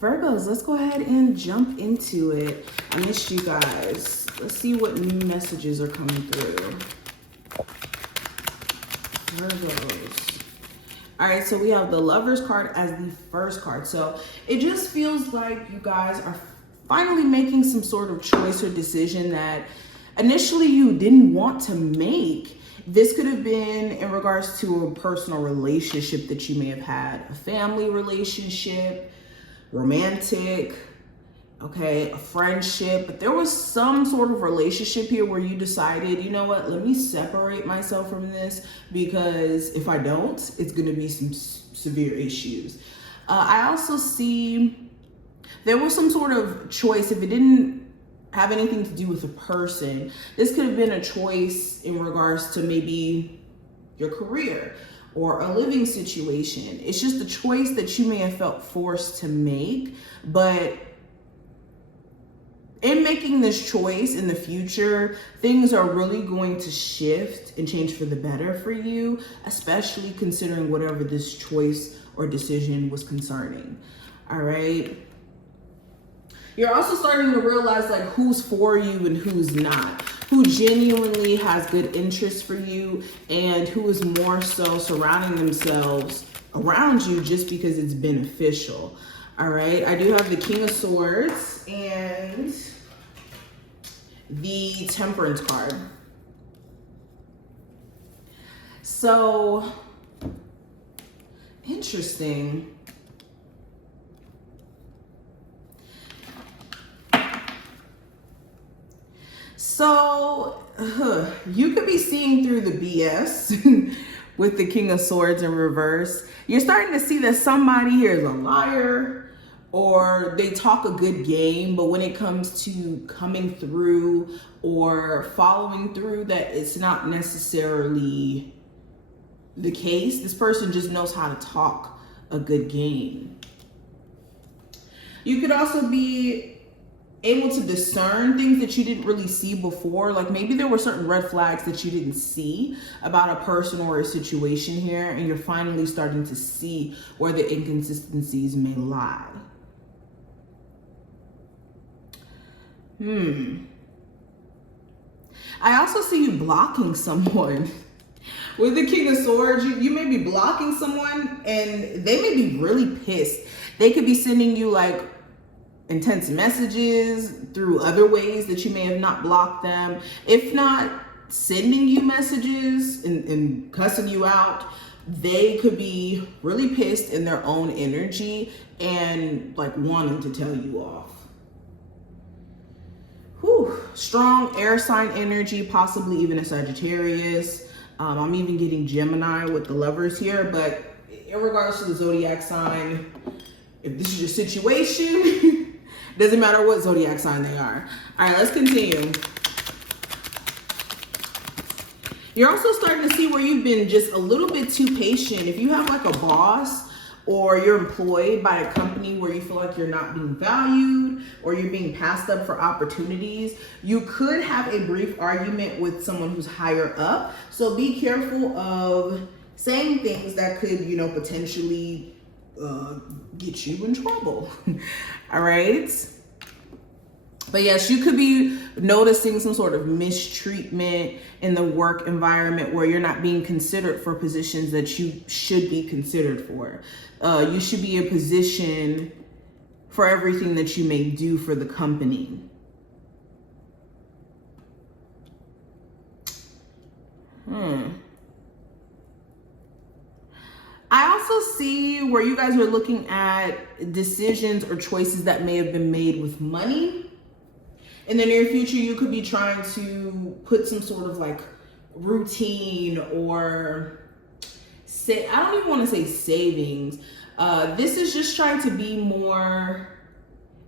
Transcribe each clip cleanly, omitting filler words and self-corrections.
Virgos, let's go ahead and jump into it. I missed you guys. Let's see what new messages are coming through. Virgos. All right, so we have the Lovers card as the first card. So it just feels like you guys are finally making some sort of choice or decision that initially you didn't want to make. This could have been in regards to a personal relationship that you may have had, a family relationship, romantic, okay, a friendship, but there was some sort of relationship here where you decided, you know what, let me separate myself from this, because if I don't, it's going to be some severe issues. I also see there was some sort of choice. If it didn't have anything to do with a person, this could have been a choice in regards to maybe your career or a living situation. It's just a choice that you may have felt forced to make, but in making this choice in the future, things are really going to shift and change for the better for you, especially considering whatever this choice or decision was concerning. All right. You're also starting to realize like who's for you and who's not, who genuinely has good interest for you and who is more so surrounding themselves around you just because it's beneficial. All right, I do have the King of Swords and the Temperance card. So, interesting. So, you could be seeing through the BS with the King of Swords in reverse. You're starting to see that somebody here is a liar, or they talk a good game, but when it comes to coming through or following through, that it's not necessarily the case. This person just knows how to talk a good game. You could also be able to discern things that you didn't really see before. Like maybe there were certain red flags that you didn't see about a person or a situation here, and you're finally starting to see where the inconsistencies may lie. I also see you blocking someone. With the King of Swords, you may be blocking someone and they may be really pissed. They could be sending you like intense messages through other ways that you may have not blocked them. If not sending you messages and cussing you out, they could be really pissed in their own energy and like wanting to tell you off. Whew. Strong air sign energy, possibly even a Sagittarius. I'm even getting Gemini with the Lovers here, but in regards to the zodiac sign, if this is your situation, doesn't matter what zodiac sign they are. All right, let's continue. You're also starting to see where you've been just a little bit too patient. If you have like a boss or you're employed by a company where you feel like you're not being valued or you're being passed up for opportunities, you could have a brief argument with someone who's higher up. So be careful of saying things that could, you know, potentially get you in trouble. All right. But yes, you could be noticing some sort of mistreatment in the work environment where you're not being considered for positions that you should be considered for. You should be in position for everything that you may do for the company. I also see where you guys are looking at decisions or choices that may have been made with money. In the near future, you could be trying to put some sort of like routine or say, I don't even want to say savings. This is just trying to be more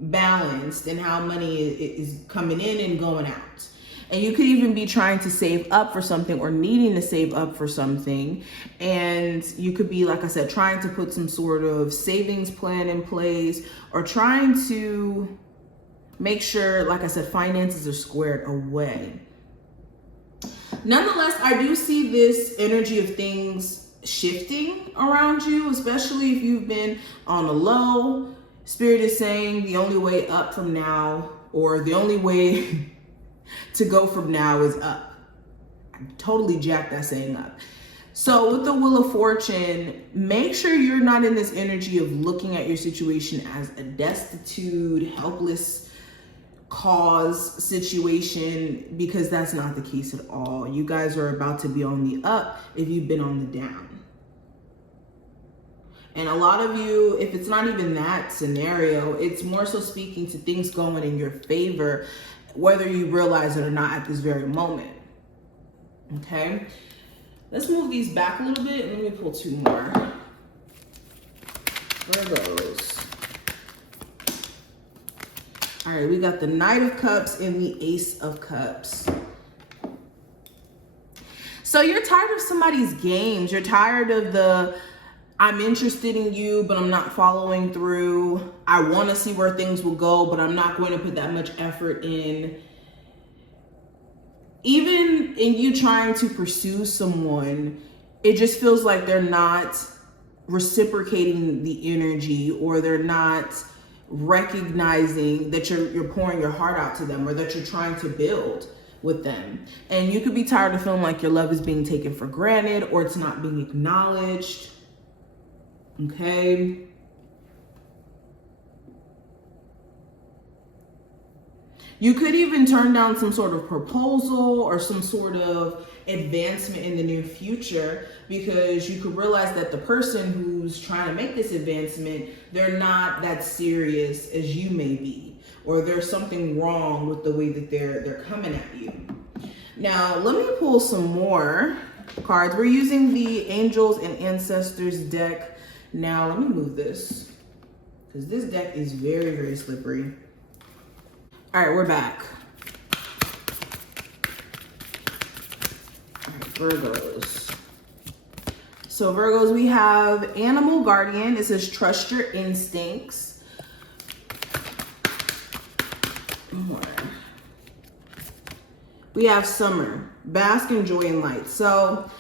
balanced in how money is coming in and going out. And you could even be trying to save up for something or needing to save up for something. And you could be, like I said, trying to put some sort of savings plan in place or trying to make sure, like I said, finances are squared away. Nonetheless, I do see this energy of things shifting around you, especially if you've been on a low. Spirit is saying the only way up from now, or the only way to go from now is up. I totally jacked that saying up. So with the Wheel of Fortune, make sure you're not in this energy of looking at your situation as a destitute, helpless cause situation, because that's not the case at all. You guys are about to be on the up if you've been on the down. And a lot of you, if it's not even that scenario, it's more so speaking to things going in your favor, whether you realize it or not at this very moment. Okay? Let's move these back a little bit and let me pull two more. Virgos. All right, we got the Knight of Cups and the Ace of Cups. So you're tired of somebody's games. You're tired of the, I'm interested in you, but I'm not following through. I want to see where things will go, but I'm not going to put that much effort in. Even in you trying to pursue someone, it just feels like they're not reciprocating the energy, or they're not recognizing that you're pouring your heart out to them, or that you're trying to build with them. And you could be tired of feeling like your love is being taken for granted, or it's not being acknowledged. Okay. You could even turn down some sort of proposal or some sort of advancement in the near future, because you could realize that the person who's trying to make this advancement, they're not that serious as you may be, or there's something wrong with the way that they're coming at you. Now, let me pull some more cards. We're using the Angels and Ancestors deck. Now, let me move this, because this deck is very, very slippery. All right, we're back. All right, Virgos. So Virgos, we have Animal Guardian. It says trust your instincts. More. We have Summer, bask in joy and light. So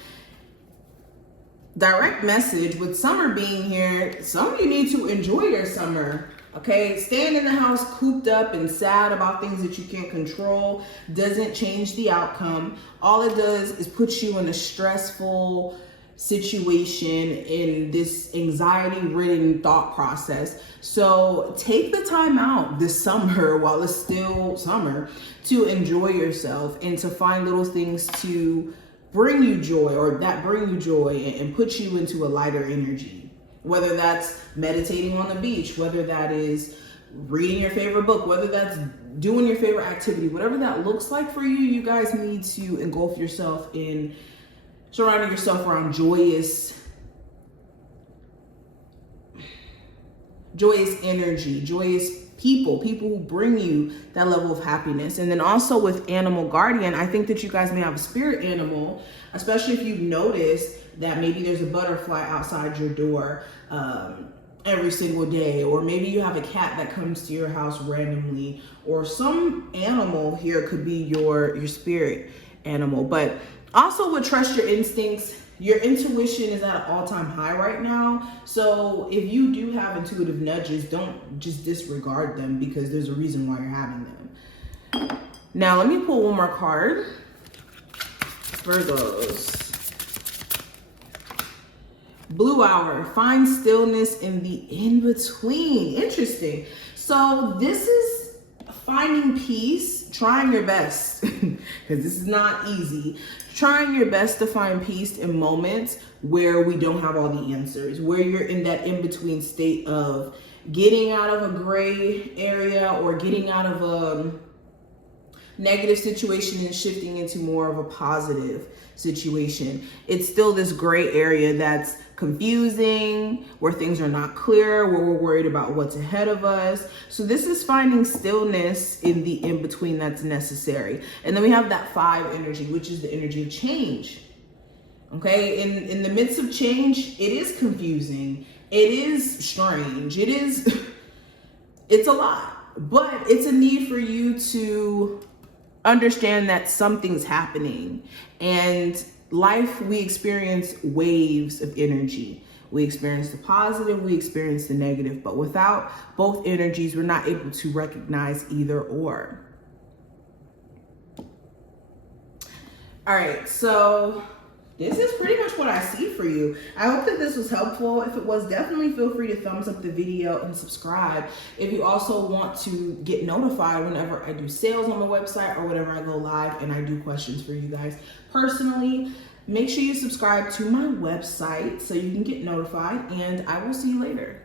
direct message with summer being here, some of you need to enjoy your summer. Okay, staying in the house cooped up and sad about things that you can't control doesn't change the outcome. All it does is put you in a stressful situation, in this anxiety-ridden thought process. So take the time out this summer, while it's still summer, to enjoy yourself and to find little things to bring you joy, or that bring you joy and put you into a lighter energy. Whether that's meditating on the beach, whether that is reading your favorite book, whether that's doing your favorite activity, whatever that looks like for you, you guys need to engulf yourself in surrounding yourself around joyous energy, joyous people who bring you that level of happiness. And then also with Animal Guardian, I think that you guys may have a spirit animal, especially if you've noticed that maybe there's a butterfly outside your door every single day, or maybe you have a cat that comes to your house randomly, or some animal here could be your spirit animal. But also with trust your instincts, your intuition is at an all-time high right now. So if you do have intuitive nudges, don't just disregard them, because there's a reason why you're having them. Now let me pull one more card. Virgos. Blue Hour, find stillness in the in-between. Interesting. So this is finding peace, trying your best, because this is not easy. Trying your best to find peace in moments where we don't have all the answers, where you're in that in-between state of getting out of a gray area, or getting out of a negative situation and shifting into more of a positive situation. It's still this gray area that's confusing, where things are not clear, where we're worried about what's ahead of us. So this is finding stillness in the in-between that's necessary. And then we have that 5 energy, which is the energy of change. Okay, in the midst of change, it is confusing, it is strange, it's a lot, but it's a need for you to understand that something's happening. And life, we experience waves of energy. We experience the positive, we experience the negative, but without both energies, we're not able to recognize either or. All right, so this is pretty much what I see for you. I hope that this was helpful. If it was, definitely feel free to thumbs up the video and subscribe. If you also want to get notified whenever I do sales on my website or whenever I go live and I do questions for you guys personally, make sure you subscribe to my website so you can get notified, and I will see you later.